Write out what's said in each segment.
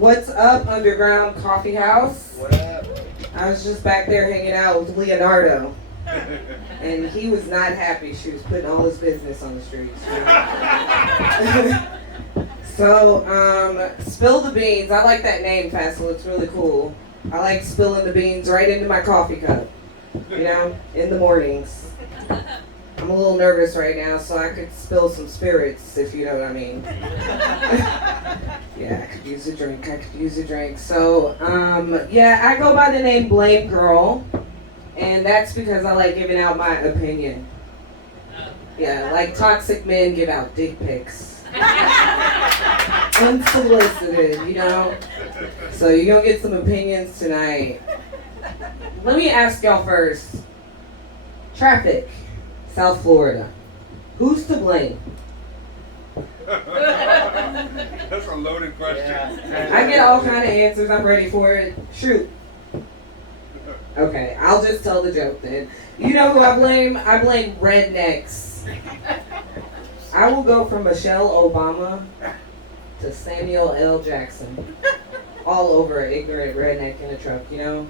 What's up, Underground Coffee House? What up? I was just back there hanging out with Leonardo, and he was not happy she was putting all his business on the streets. You know? So, Spill the Beans. I like that name, Fassel. It's really cool. I like spilling the beans right into my coffee cup, you know, in the mornings. I'm a little nervous right now, so I could spill some spirits, if you know what I mean. Yeah, I could use a drink. So, yeah, I go by the name Blame Girl, and that's because I like giving out my opinion. Yeah, like toxic men give out dick pics. Unsolicited, you know? So you're gonna get some opinions tonight. Let me ask y'all first. Traffic, South Florida. Who's to blame? That's a loaded question. Yeah. I get all kind of answers. I'm ready for it. Shoot. Okay, I'll just tell the joke then. You know who I blame? I blame rednecks. I will go from Michelle Obama to Samuel L. Jackson. All over an ignorant redneck in a truck, you know?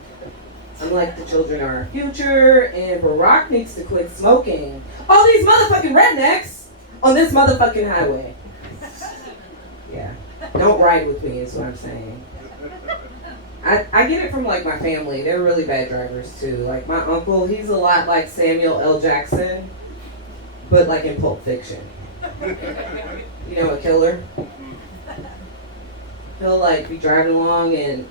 I'm like, the children are our future, and Barack needs to quit smoking. All these motherfucking rednecks on this motherfucking highway. Yeah. Don't ride with me is what I'm saying. I get it from like my family. They're really bad drivers too. Like my uncle, he's a lot like Samuel L. Jackson, but like in Pulp Fiction. You know, a killer. He'll like be driving along and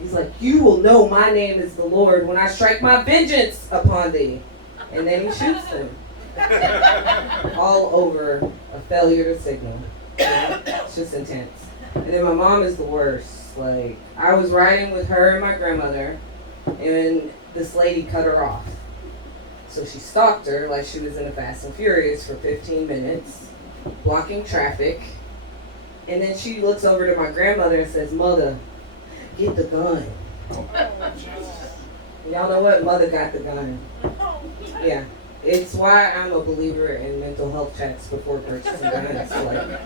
he's like, "You will know my name is the Lord when I strike my vengeance upon thee." And then he shoots them. All over a failure to signal. You know? It's just intense. And then my mom is the worst. Like, I was riding with her and my grandmother, and this lady cut her off. So she stalked her like she was in a Fast and Furious for 15 minutes, blocking traffic. And then she looks over to my grandmother and says, "Mother, get the gun." Y'all know what? Mother got the gun. Yeah. It's why I'm a believer in mental health checks before purchasing guns. Like,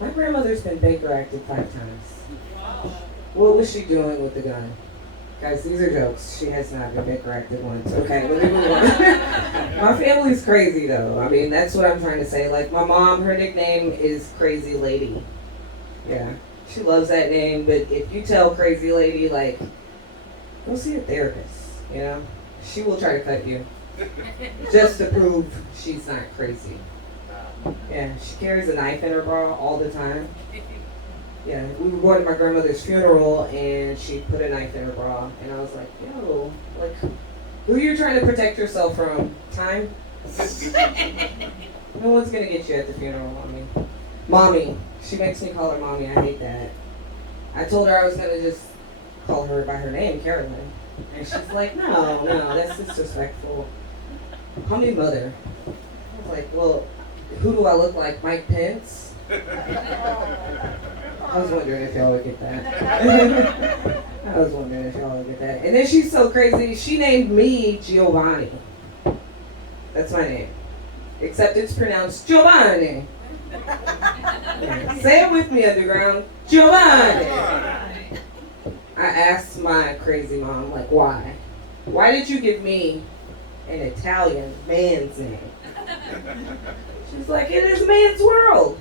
my grandmother's been Baker acted 5 times. What was she doing with the gun? Guys, these are jokes. She has not been Baker acted once. Okay, let me move on. My family's crazy though. I mean, that's what I'm trying to say. Like my mom, her nickname is Crazy Lady. Yeah, she loves that name, but if you tell Crazy Lady, like, go see a therapist, you know? She will try to cut you. Just to prove she's not crazy. Yeah, she carries a knife in her bra all the time. Yeah, we were going to my grandmother's funeral and she put a knife in her bra. And I was like, yo, like, who are you trying to protect yourself from? Time? No one's going to get you at the funeral, mommy. Mommy. She makes me call her mommy. I hate that. I told her I was going to just call her by her name, Carolyn. And she's like, no, that's disrespectful. Call me mother. I was like, well, who do I look like? Mike Pence? I was wondering if y'all would get that. I was wondering if y'all would get that. And then she's so crazy, she named me Giovanni. That's my name. Except it's pronounced Giovanni. Yeah. Say it with me, Underground. Giovanni! I asked my crazy mom, like, why? Why did you give me an Italian man's name? She's like, it is man's world.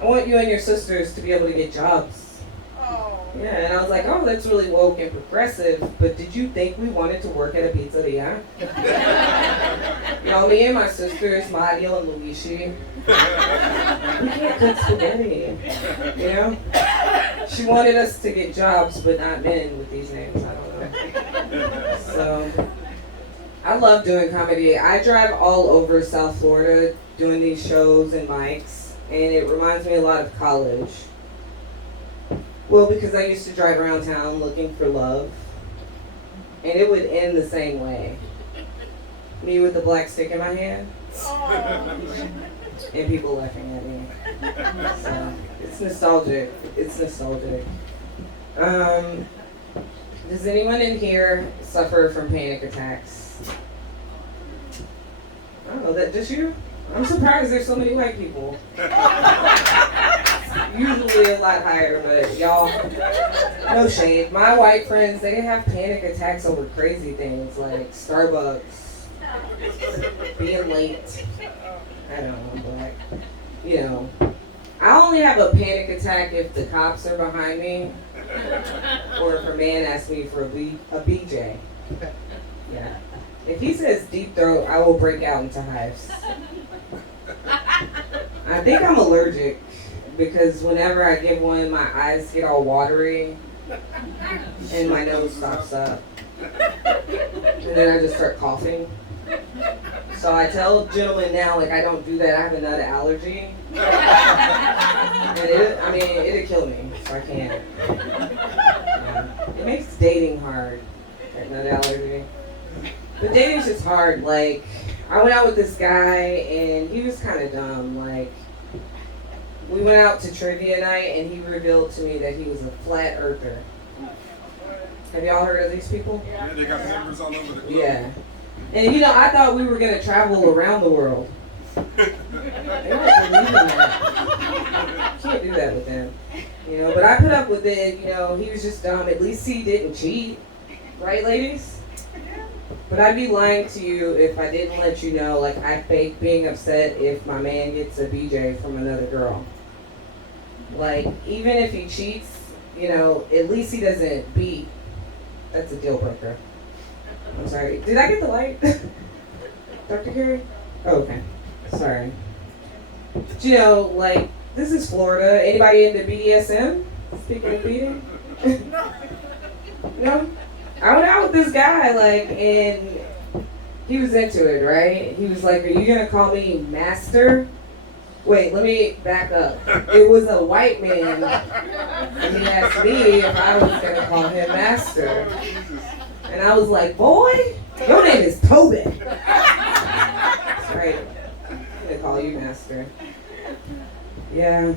I want you and your sisters to be able to get jobs. Oh. Yeah, and I was like, oh, that's really woke and progressive, but did you think we wanted to work at a pizzeria? You know, me and my sisters, Mario and Luigi, we can't cook spaghetti, you know? She wanted us to get jobs, but not men with these names, I don't know. So, I love doing comedy. I drive all over South Florida doing these shows and mics, and it reminds me a lot of college. Well, because I used to drive around town looking for love, and it would end the same way. Me with the black stick in my hand, and people laughing at me. So, it's nostalgic. It's nostalgic. Does anyone in here suffer from panic attacks? I don't know, that just you? I'm surprised there's so many white people. usually a lot higher, but y'all, no shade. My white friends, they have panic attacks over crazy things like Starbucks, being late. I don't know, but, you know. I only have a panic attack if the cops are behind me or if a man asks me for a BJ. Yeah. If he says deep throat, I will break out into hives. I think I'm allergic because whenever I give one, my eyes get all watery and my nose stops up. And then I just start coughing. So I tell gentlemen now, like, I don't do that. I have a nut allergy. And it'll kill me, so I can't. Yeah. It makes dating hard, that nut allergy. But dating's just hard. Like, I went out with this guy, and he was kind of dumb. Like, we went out to trivia night, and he revealed to me that he was a flat earther. Have y'all heard of these people? Yeah, they got members all over the globe. Yeah. And, you know, I thought we were going to travel around the world. They don't believe in that. Can't do that with them. You know, but I put up with it. You know, he was just dumb. At least he didn't cheat. Right, ladies? But I'd be lying to you if I didn't let you know, like, I fake being upset if my man gets a BJ from another girl. Like, even if he cheats, you know, at least he doesn't beat. That's a deal breaker. I'm sorry. Did I get the light? Dr. Carey? Oh, okay. Sorry. But, you know, like, this is Florida. Anybody into BDSM? Speaking of beating? No? I went out with this guy, like, and he was into it, right? He was like, are you going to call me master? Wait, let me back up. It was a white man, and he asked me if I was going to call him master. And I was like, boy, your name is Toby. That's right. I'm going to call you master. Yeah.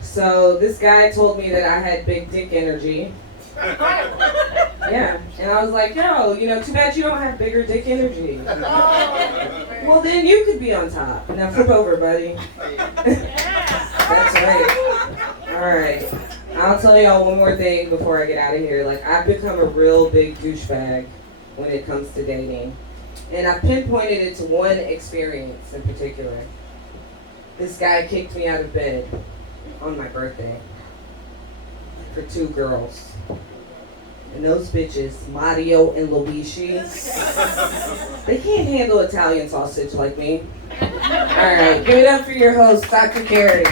So this guy told me that I had big dick energy. Yeah. And I was like, yo, you know, too bad you don't have bigger dick energy. Well, then you could be on top. Now flip over, buddy. That's right. All right. I'll tell y'all one more thing before I get out of here. Like, I've become a real big douchebag when it comes to dating. And I pinpointed it to one experience in particular. This guy kicked me out of bed on my birthday for 2 girls. And those bitches, Mario and Luigi, they can't handle Italian sausage like me. All right, give it up for your host, Dr. Carey.